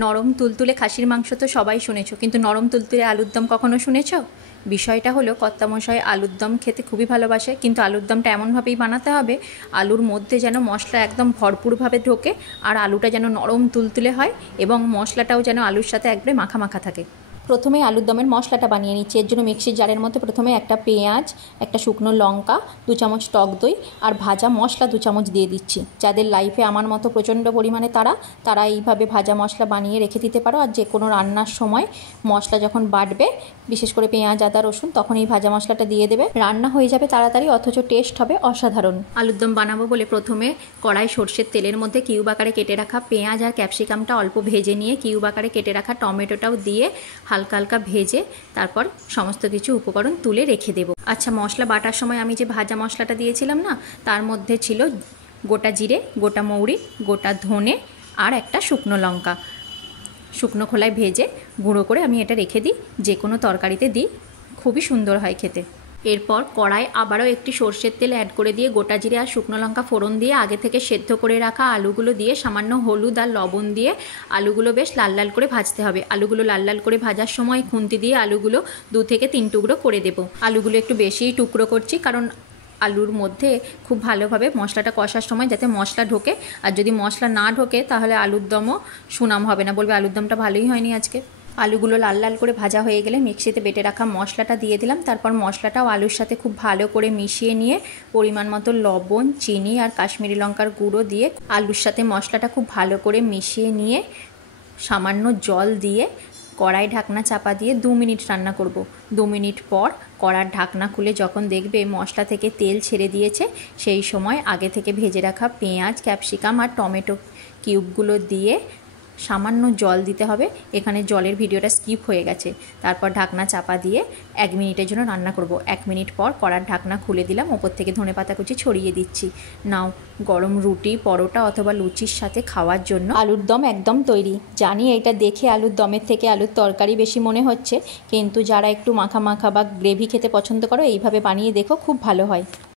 নরম তুলতুলে খাসির মাংস তো সবাই শুনেছো, কিন্তু নরম তুলতুলে আলুর দম কখনো শুনেছো? বিষয়টা হলো কর্তামশাই আলুর দম খেতে খুবই ভালোবাসে, কিন্তু আলুর দমটা এমনভাবেই বানাতে হবে আলুর মধ্যে যেন মশলা একদম ভরপুরভাবে ঢোকে, আর আলুটা যেন নরম তুলতুলে হয় এবং মশলাটাও যেন আলুর সাথে একবারে মাখা মাখা থাকে। প্রথমে আলুর দমের মশলাটা বানিয়ে নিচ্ছি। এর জন্য মিক্সির জারের মধ্যে প্রথমে একটা পেঁয়াজ, একটা শুকনো লঙ্কা, 2 চামচ টক দই আর ভাজা মশলা 2 চামচ দিয়ে দিচ্ছি। যাদের লাইফে আমার মতো প্রচণ্ড পরিমাণে তারা এইভাবে ভাজা মশলা বানিয়ে রেখে দিতে পারো। আর যে কোনো রান্নার সময় মশলা যখন বাটবে, বিশেষ করে পেঁয়াজ, আদা, রসুন, তখন এই ভাজা মশলাটা দিয়ে দেবে। রান্না হয়ে যাবে তাড়াতাড়ি, অথচ টেস্ট হবে অসাধারণ। আলুর দম বানাবো বলে প্রথমে কড়াই সর্ষের তেলের মধ্যে কিউব আকারে কেটে রাখা পেঁয়াজ আর ক্যাপসিকামটা অল্প ভেজে নিয়ে কিউব আকারে কেটে রাখা টমেটোটাও দিয়ে হালকা হালকা ভেজে তারপর সমস্ত কিছু উপকরণ তুলে রেখে দেব। আচ্ছা, মশলা বাটার সময় আমি যে ভাজা মশলাটা দিয়েছিলাম না, তার মধ্যে ছিল গোটা জিরে, গোটা মৌরি, গোটা ধনে আর একটা শুকনো লঙ্কা। শুকনো খোলায় ভেজে গুঁড়ো করে আমি এটা রেখে দিই, যে কোনো তরকারিতে দিই, খুবই সুন্দর হয় খেতে। এরপর কড়াই আবারও একটি সর্ষের তেল অ্যাড করে দিয়ে গোটা জিরে আর শুকনো লঙ্কা ফোড়ন দিয়ে আগে থেকে সেদ্ধ করে রাখা আলুগুলো দিয়ে সামান্য হলুদ আর লবণ দিয়ে আলুগুলো বেশ লাল লাল করে ভাজতে হবে। আলুগুলো লাল লাল করে ভাজার সময় খুন্তি দিয়ে আলুগুলো 2 থেকে 3 টুকরো করে দেব। আলুগুলো একটু বেশিই টুকরো করছি, কারণ আলুর মধ্যে খুব ভালোভাবে মশলাটা কষার সময় যাতে মশলা ঢোকে, আর যদি মশলা না ঢোকে তাহলে আলুর দমও সুনাম হবে না, বলবে আলুর দমটা ভালোই হয়নি আজকে। আলুগুলো লাল লাল করে ভাজা হয়ে গেলে মিক্সিতে বেটে রাখা মশলাটা দিয়ে দিলাম। তারপর মশলাটাও আলুর সাথে খুব ভালো করে মিশিয়ে নিয়ে পরিমাণ মতো লবণ, চিনি আর কাশ্মীরি লঙ্কার গুঁড়ো দিয়ে আলুর সাথে মশলাটা খুব ভালো করে মিশিয়ে নিয়ে সামান্য জল দিয়ে কড়াই ঢাকনা চাপা দিয়ে 2 মিনিট রান্না করব। 2 মিনিট পর কড়ার ঢাকনা খুলে যখন দেখবে মশলা থেকে তেল ছেড়ে দিয়েছে, সেই সময় আগে থেকে ভেজে রাখা পেঁয়াজ, ক্যাপসিকাম আর টমেটো কিউবগুলো দিয়ে সামান্য জল দিতে হবে। এখানে জলের ভিডিওটা স্কিপ হয়ে গেছে। তারপর ঢাকনা চাপা দিয়ে 1 মিনিটের জন্য রান্না করব। 1 মিনিট পর কড়ার ঢাকনা খুলে দিলাম, ওপর থেকে ধনেপাতা কুচি ছড়িয়ে দিচ্ছি। নাও, গরম রুটি, পরোটা অথবা লুচির সাথে খাওয়ার জন্য আলুর দম একদম তৈরি। জানি এটা দেখে আলুর দমের থেকে আলুর তরকারি বেশি মনে হচ্ছে, কিন্তু যারা একটু মাখা মাখা বা গ্রেভি খেতে পছন্দ করো, এইভাবে বানিয়ে দেখো, খুব ভালো হয়।